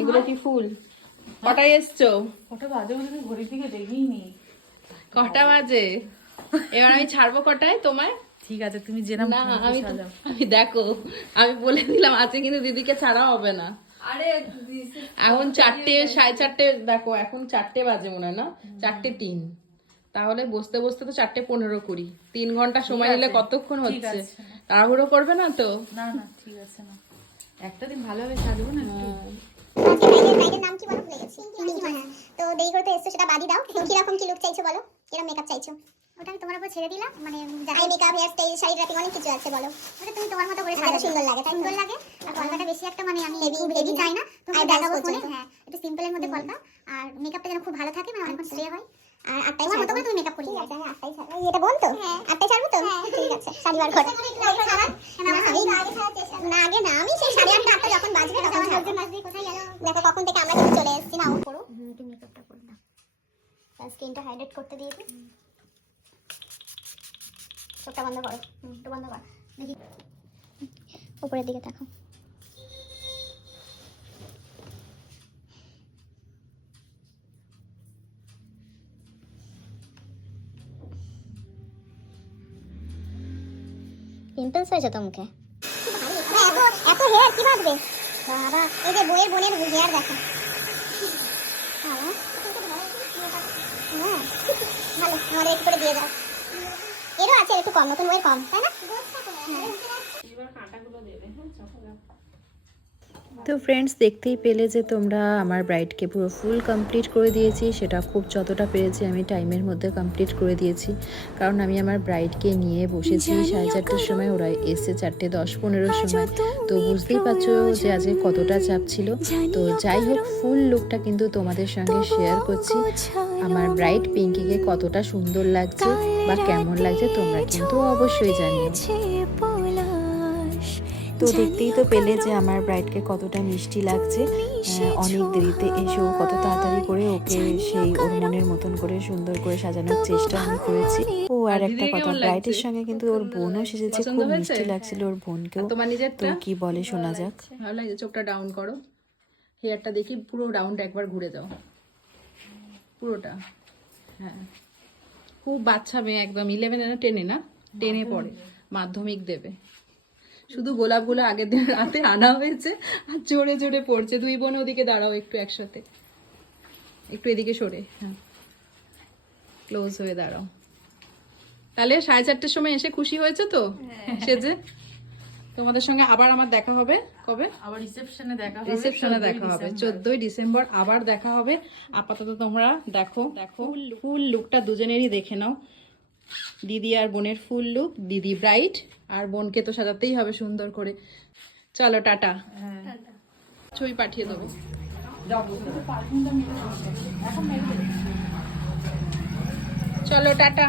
এগুলো কি ফুল? কটায় এসছো? কটা বাজে বলে ঘড়ির দিকে দেখিনি। কটা বাজে? এবার আমি ছাড়বো কটায় তোমায়? ঠিক আছে, তুমি যেরকম না আমি দেখো, আমি বলে দিলাম আছে, কিন্তু দিদিকে ছাড়া হবে না। আরে এখন 4টে 4:30, দেখো এখন 4টে বাজে মনে হয় না, 4:03। তাহলে বসতে বসতে তো 4:15-20, 3 ঘন্টা সময় নিলে কতক্ষণ হচ্ছে? তাড়াহুড়ো করবে না তো? না না ঠিক আছে, না একটা দিন ভালোভাবে সাজবো না একটু। ব্রাইডের নাম কি বলো? ভুলে গেছি। তো দেরি করে তো এসছো, সেটা বাদই দাও। কিরকম কি লুক চাইছো বলো, কিরকম মেকআপ চাইছো? ওটা আমি তোমার উপর ছেড়ে দিলাম, মানে eye makeup, hair style, sari draping, অনেক কিছু আছে, বলো। ওটা তুমি তোমার মতো করে সাজালে সুন্দর লাগে, তাই সুন্দর লাগে। আর কলকাটা বেশি একটা, মানে আমি হেভি চাই না, তুমি দেখাবো ফোনে। হ্যাঁ, একটু সিম্পলের মধ্যে কলকা, আর মেকআপটা যেন খুব ভালো থাকে, মানে অনেকক্ষণ স্টে হয়। আর 8টায় মতো করে তুমি মেকআপ করিয়ে যাবে। 8টায় ছাড়বো, এটা বল তো? 8টায় ছাড়বো তো? ঠিক আছে, শাড়ি বার কর। না আগে না, আমি সেই 8:30 9টা যখন বাজবে তখন ছাড়বো। কোথায় গেল দেখো, কখন থেকে আমরা কিন্তু চলে এসেছি না। ও করো, একটু মেকআপটা করে দাও, স্কিনটা হাইড্রেট করতে দিয়েছি। চোখটা বন্ধ করো, একটু বন্ধ কর, দেখি উপরের দিকে দেখো। পিম্পলস হয়েছে তো মুখে? এত হেয়ার কি বাঁধবে বাবা? এই যে বইয়ের বোনের হেয়ার দেখো। ভালো, আমাদের একটু করে দিয়ে দাও। এরও আছে একটু কম, নতুন বইয়ের কম, তাই না? তো ফ্রেন্ডস, দেখতেই পেলে যে তোমরা আমার ব্রাইডকে পুরো ফুল কমপ্লিট করে দিয়েছি। সেটা খুব যতটা পেরেছি আমি টাইমের মধ্যে কমপ্লিট করে দিয়েছি, কারণ আমি আমার ব্রাইডকে নিয়ে বসেছি 4:30টার সময়, ওরা এসে 4:10-15 সময়। তো বুঝতেই পারছো যে আজকে কতটা চাপ ছিল। তো যাই হোক, ফুল লুকটা কিন্তু তোমাদের সঙ্গে শেয়ার করছি। আমার ব্রাইড পিঙ্কিকে কতটা সুন্দর লাগছে বা কেমন লাগছে তোমরা কিন্তু অবশ্যই জানিও। তো দেখতেই তো পেলে যে আমার ব্রাইডকে কতটা মিষ্টি লাগছে। অনেক দেরিতে এসেও কত তাড়াতাড়ি করে ওকে সেই ওর মনের মতন করে সুন্দর করে সাজানোর চেষ্টা আমি করেছি। ও আর একটা কথা, ব্রাইডের সঙ্গে কিন্তু ওর বোনও সেজেছে, খুব মিষ্টি লাগছিল ওর বোনকেও। তো কি বলে শোনা যাক। ভালো লাগছে, চোখটা ডাউন করো, হেয়ারটা দেখি পুরো রাউন্ড একবার ঘুরে দাও, পুরোটা। হ্যাঁ, খুব বাচ্চা মেয়ে, একদম 11 না 10-এ না, 10-এ পড়ে, মাধ্যমিক দেবে। শুধু গোলাপগুলো আগের দিন রাতে আনা হয়েছে আর জোরে জোরে পড়ছে। দুই বোন ওদিকে দাঁড়াও একটু একসাথে, একটু এদিকে সরে, হ্যাঁ ক্লোজ হয়ে দাঁড়াও। তাহলে 4:30টার সময় এসে খুশি হয়েছে তো সেজে? তোমাদের সঙ্গে আবার আমার দেখা হবে কবে? আবার রিসেপশনে দেখা হবে। রিসেপশনে দেখা হবে 14ই ডিসেম্বর, আবার দেখা হবে। আপাতত তোমরা দেখো ফুল লুকটা দুজনেরই দেখে নাও। দিদি আর বোনের ফুল লুক, দিদি ব্রাইট, আর বোনকে তো সাজাতেই হবে সুন্দর করে। চলো টাটা, ছবি পাঠিয়ে দেবো। চলো টাটা।